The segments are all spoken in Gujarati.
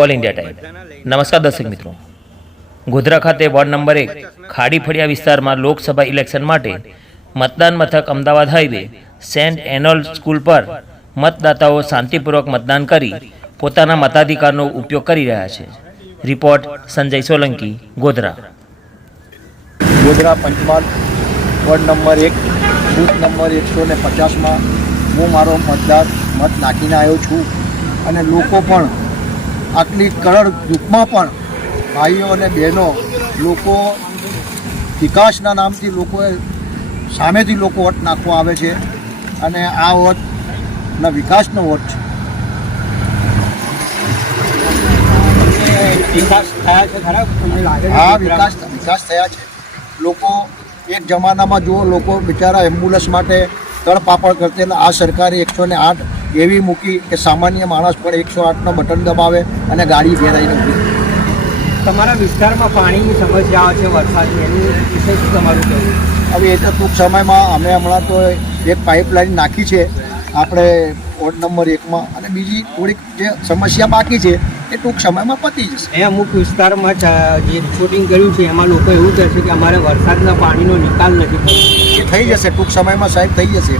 All India time. નમસ્કાર દર્શક મિત્રો, ગોધરા ખાતે વોર્ડ નંબર 1 ખાડી ફળિયા વિસ્તારમાં લોકસભા ઇલેક્શન માટે મતદાન મથક અમદાવાદ હાઈવે સેન્ટ એનોલ સ્કૂલ પર મતદાતાઓ શાંતિપૂર્વક મતદાન કરી પોતાના મતાધિકારનો ઉપયોગ કરી રહ્યા છે। Report Sanjay Solanki, Godhra. Godhra Panchmahal ward number 1 booth number 150માં હું મારો મત નાખીને આવ્યો છું અને લોકો પણ આટલી કરોડ દુઃખમાં પણ ભાઈઓ અને બહેનો લોકો વિકાસના નામથી લોકોએ સામેથી લોકો વોટ નાખવા આવે છે અને આ વોટના વિકાસનો વોટ છે। વિકાસ થયા છે ખરા? હા, વિકાસ થયા છે। લોકો એક જમાનામાં જો લોકો બિચારા એમ્બ્યુલન્સ માટે તડપાપડ કરતા, આ સરકારે 108 એવી મૂકી કે સામાન્ય માણસ પણ 108નો બટન દબાવે અને ગાડી ફેરાઈને ઊભી। તમારા વિસ્તારમાં પાણીની સમસ્યાઓ છે વરસાદની, એની વિશે શું તમારું કહેવું? હવે એ તો ટૂંક સમયમાં અમે હમણાં તો એક પાઇપલાઇન નાખી છે આપણે વોર્ડ નંબર 1માં, અને બીજી થોડીક જે સમસ્યા બાકી છે એ ટૂંક સમયમાં પતી જશે। એ અમુક વિસ્તારમાં જે રિપોર્ટિંગ કર્યું છે એમાં લોકો એવું કહે છે કે અમારે વરસાદના પાણીનો નિકાલ નથી થતો। એ થઈ જશે ટૂંક સમયમાં સાહેબ, થઈ જશે।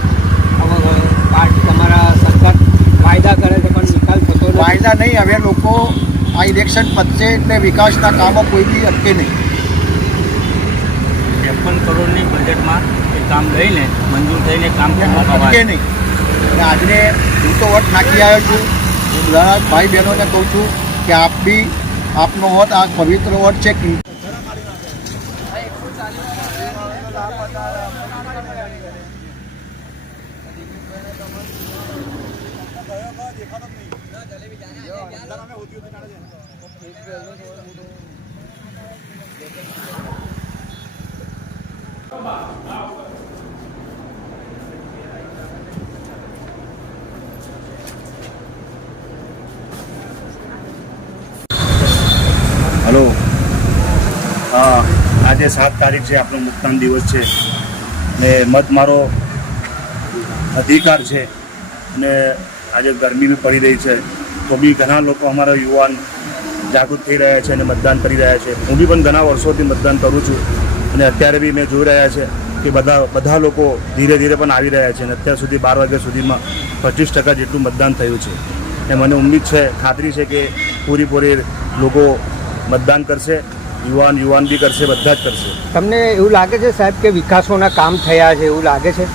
તમારા સરકાર વાયદા કરે છે પણ નિકાલ થતો નથી। વાયદા નહીં, હવે લોકો આ ઇલેક્શન પતશે એટલે વિકાસના કામો કોઈ બી અટકે નહીં। 53 કરોડની બજેટમાં એ કામ લઈને મંજૂર થઈને કામ અટકે નહીં। અને આજે હું તો વોટ નાખી આવ્યો છું। હું બધા ભાઈ બહેનોને કહું છું કે આપ બી આપનો વોટ આ પવિત્ર વોટ છે। હલો, હા, આજે 7 તારીખ છે, આપણો મતદાન દિવસ છે ને મત મારો અધિકાર છે। અને આજે ગરમી બી પડી રહી છે તો બી ઘણા લોકો અમારા યુવાન જાગૃત થઈ રહ્યા છે અને મતદાન કરી રહ્યા છે। હું બી પણ ઘણા વર્ષોથી મતદાન કરું છું અને અત્યારે બી મેં જોઈ રહ્યા છે કે બધા લોકો ધીરે ધીરે પણ આવી રહ્યા છે અને અત્યાર સુધી 12 વાગ્યા સુધીમાં 25% જેટલું મતદાન થયું છે અને મને ઉમ્મીદ છે, ખાતરી છે કે પૂરેપૂરી લોકો મતદાન કરશે। યુવાન બી કરશે, બધા જ કરશે। તમને એવું લાગે છે સાહેબ કે વિકાસોના કામ થયા છે? એવું લાગે છે?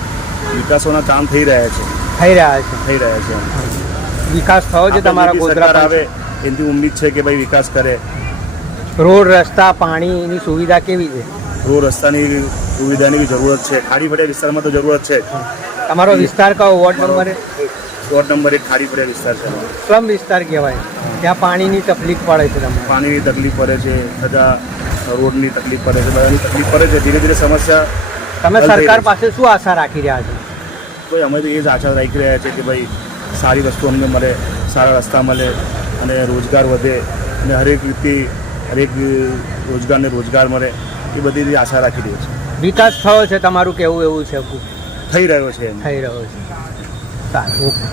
વિકાસોના કામ થઈ રહ્યા છે। વિકાસ થયો છે તમારા ગોધરા આવે એની ઉમ્મીદ છે કે ભાઈ વિકાસ કરે। રોડ, રસ્તા, પાણીની સુવિધા કેવી છે? રોડ રસ્તાની સુવિધાની બી જરૂરત છે। ખાડી ફળિયા વિસ્તારમાં તો જરૂરત છે। તમારો વિસ્તાર કયો? વોર્ડ નંબર 1 ખાડી ફળિયા વિસ્તાર છે। સ્લમ વિસ્તાર કહેવાય, ત્યાં પાણીની તકલીફ પડે છે તમને? પાણીની તકલીફ પડે છે, બધા રોડની તકલીફ પડે છે, બધાની તકલીફ પડે છે। ધીરે ધીરે સમસ્યા તમે સરકાર પાસે શું આશા રાખી રહ્યા છો? તો અમે તો એ જ આશા રાખી રહ્યા છીએ કે ભાઈ સારી વસ્તુ અમને મળે, સારા રસ્તા મળે અને રોજગાર વધે અને હરેક રીતે હરેક રોજગારને રોજગાર મળે, એ બધી આશા રાખી રહી છે। વિકાસ થયો છે તમારું કેવું એવું છે? થઈ રહ્યો છે। થઈ રહ્યો છે, સારું, ઓકે।